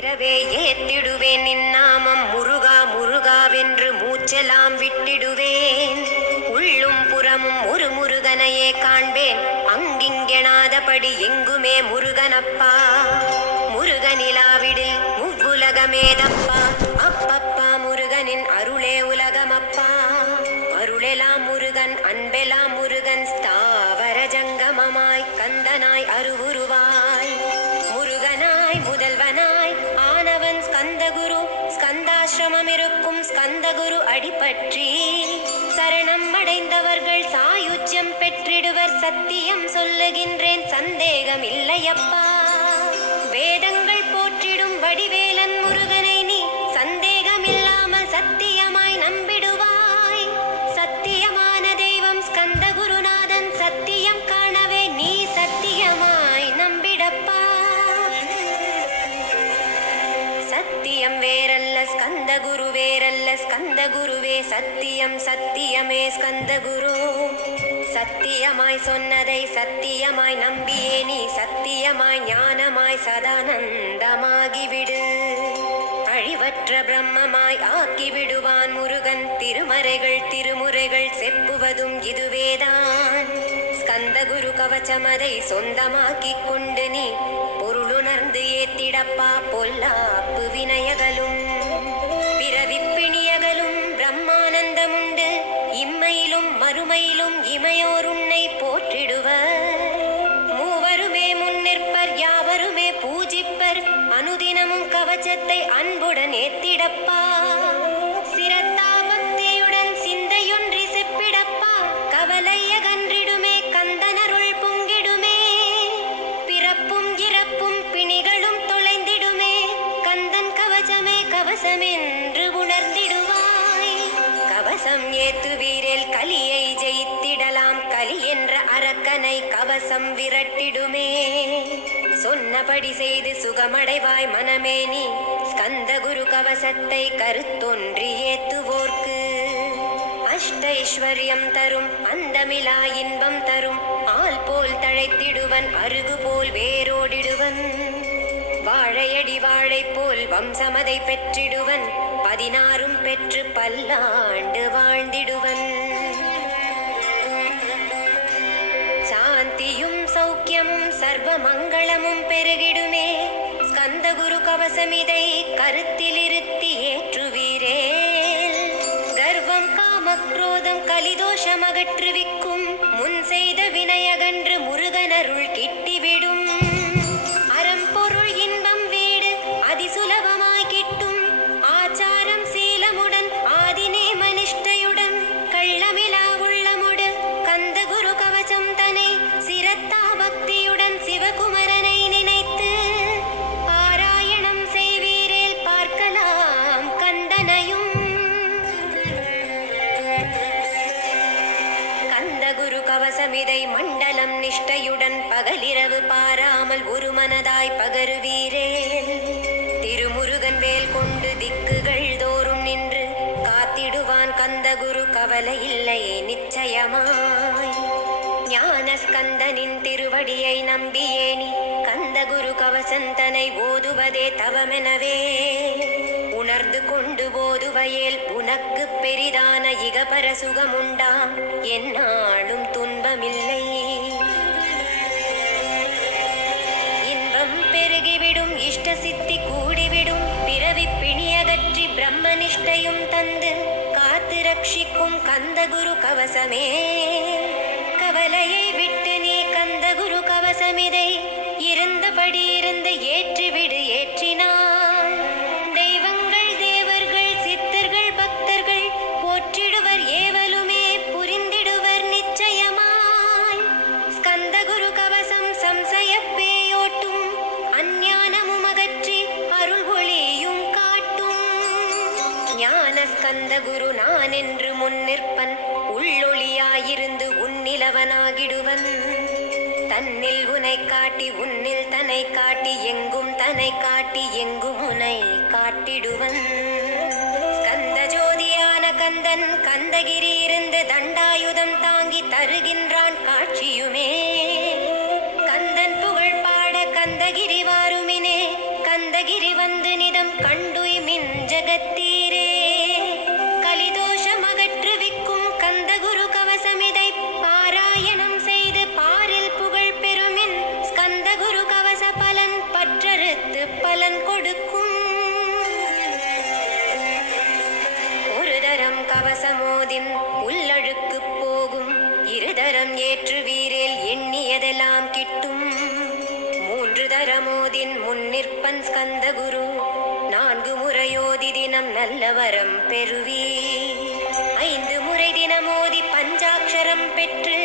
ஏறவே ஏத்திடுவேன் நின்னாமம் முருகா முருகாவென்று மூச்செல்லாம் விட்டிடுவேன். உள்ளும் புறமும் ஒரு முருகனையே காண்பேன், அங்கிங்கெனாதபடி எங்குமே முருகனப்பா. முருகனிலாவிடில் முவ்வுலகமேதப்பா, அப்பப்பா முருகனின் அருளே உலகமப்பா. அருளெலாம் முருகன், அன்பெலாம் முருகன், ஸ்தாவர ஜங்கமமாய் கந்தனாய் அருவுருவாய். முருகனாய் முதல்வனாய் ஆனவன் ஸ்கந்தகுரு, ஸ்கந்தாசிரமம் இருக்கும் ஸ்கந்தகுரு அடிபற்றி சரணம் அடைந்தவர்கள் சாயுஜ்யம் பெற்றிடுவர். சத்தியம் சொல்லுகின்றேன், சந்தேகம் இல்லையப்பா. வேதங்கள் போற்றிடும் வடிவேலன் முருகனை நீ சந்தேகமில்லாமல் சத்தியமாய் நம்பிடுவாய். சத்தியமான தெய்வம் ஸ்கந்தகுருநாதன், சத்தியம் காணவே நீ சத்தியமாய் நம்பிடப்பா. சத்தியம் வேறல்ல ஸ்கந்தகுரு வேறல்ல, ஸ்கந்தகுருவே சத்தியம், சத்தியமே ஸ்கந்தகுரு. சத்தியமாய் சொன்னதை சத்தியமாய் நம்பியே நீ சத்தியமாய் ஞானமாய் சதானந்தமாகிவிடு. அழிவற்ற பிரம்மமாய் ஆக்கிவிடுவான் முருகன். திருமறைகள் திருமுறைகள் செப்புவதும் இதுவேதான். ஸ்கந்தகுரு கவச்சமதை சொந்தமாக்கிக் கொண்டு நீ பொருளுணர்ந்து ஏத்திடப்பா. பொல்லாப்பு வினயகளும் பிறவிப்பிணியகளும் பிரம்மானந்தமுண்டு. இம்மையிலும் மறுமையிலும் இமையோர் உன்னை போற்றிடுவர். மூவருமே முன்னிற்பர், யாவருமே பூஜிப்பர். அனுதினமும் கவச்சத்தை அன்புடன் ஏத்திடப்பா. சிரத்தா பக்தியுடன் சிந்தையொன்றி செப்பிடப்பா. கவலையகன்றிடுமே, கந்தனருள் பொங்கிடுமே. பிறப்பும் இறப்பும் பிணிகளும் தொலைந்திடுமே. கந்தன் கவசமே கவசமென்று உணர்ந்திடுவாய். கவசம் ஏத்துவீரேல் கலியை ஜெயித்திடலாம். கலி என்ற அரக்கனை கவசம் விரட்டிடுமே. சொன்னபடி செய்து சுகமடைவாய் மனமே நீ ஸ்கந்தகுரு கவசத்தை கருத்தொன்றி ஏத்துவோர்க்கு. அஷ்டைஸ்வர்யம் தரும், அந்தமிலா இன்பம் தரும். ஆள் போல் தழைத்திடுவன், அருகு போல் வேரோடிடுவன். வாழையடி வாழை போல் வம்சமதை பெற்றிடுவன். 16 பெற்று பல்லாண்டு வாழ்ந்திடுவன். சாந்தியும் சௌக்கியமும் சர்வ மங்களமும் பெருகிடுமே. ஸ்கந்தகுரு கவசமிதை கருத்திலிருத்தி ஏற்றுவீரேல். கர்வம் காமக்ரோதம் கலிதோஷம் அகற்றுவிக்கும். முன் செய்த வினையகன்று முருகனருள் கிட்டிவிடும். அறம்பொருள் இன்பம் வீடு அதிசுலபமாய் கிட்டும். ஆச்சாரம் சீலமுடன் ஆதிநேம நிஷ்டையுடன் கள்ளமிலா உள்ளமுடு கந்தகுரு கவசம் தனை சிரத்தா பக்தியுடன் சிவகுமரனை நினைத்து பாராயணம் செய்வீரேல் பார்க்கலாம் கந்தனையும். கந்தகுரு கவசமிதை மண்டலம் நிஷ்டையுடன் பகலிரவு பாராமல் ஒரு மனதாய் பகருவீரேல். திருமுருகன் வேல் கொண்டு திக்குகள் தோறும் நின்று காத்திடுவான் கந்தகுரு. கவலை இல்லை நிச்சயமாய். ஞான ஸ்கந்தனின் திருவடியை நம்பியே நீ கந்தகுரு கவசந்தனை ஓதுவதே தவமெனவே உணர்ந்து கொண்டு போதுவையேல் உனக்கு பெரிதான இகபர சுகமுண்டாம். என்னாலும் துன்பமில்லை. இன்பம் பெருகிவிடும், இஷ்ட சித்தி கூடிவிடும். பிறவி பிணியகற்றி பிரம்மனிஷ்டையும் தந்து காத்து ரட்சிக்கும் கந்தகுரு கவசமே. கவலையை விட்டு நீ கந்தகுரு கவசமிதை இருந்தபடி இருந்து ஏற்றிவிடு. ஏற்றினான் தெய்வங்கள் தேவர்கள் சித்தர்கள் பக்தர்கள் போற்றிடுவர். ஏவலுமே புரிந்திடுவர் நிச்சயமாய். ஸ்கந்தகுரு கவசம் சம்சயப்பேயோட்டும். அஞ்ஞானமும் அகற்றி அருள் ஒளியும் காட்டும். ஞான ஸ்கந்தகுரு நான் என்று முன்னிற்பன். உள்ளொளியாயிருந்து உன்னிலவனாகிடுவன். தன்னில் உனை காட்டி உன்னில் தன்னை காட்டி எங்கும் தன்னை காட்டி எங்கும் உனை காட்டிடுவன். ஸ்கந்த ஜோதியான கந்தன் கந்தகிரி இருந்து தண்டாயுதம் தாங்கி தருகின்றான் காட்சியுமே. கந்தன் புகழ் பாட கந்தகிரி வாருமினே. கந்தகிரி வந்து கண்டுய்மின் ஜகத்தீரே. கலிதோஷம் அகற்றுவிக்கும் கந்தகுரு கவசமிதை பாராயணம் செய்து பாரில் புகழ் பெறுமின் ஸ்கந்தகுரு கவச பலன் பற்றறுத்து பலன் கொடுக்கும். ஒரு தரம் கவசமோதின் உள்ளழுக்கு போகும், இருதரம் ஏற்று வீரேல் எண்ணியதெல்லாம் கிட்டும். மூன்று தரமோதின் முன்னிற்பன் ஸ்கந்தகுரு, நான்கு முறையோதி தினம் நல்ல வரம் பெறுவீ. ஐந்து முறை தினமோதி பஞ்சாட்சரம் பெற்று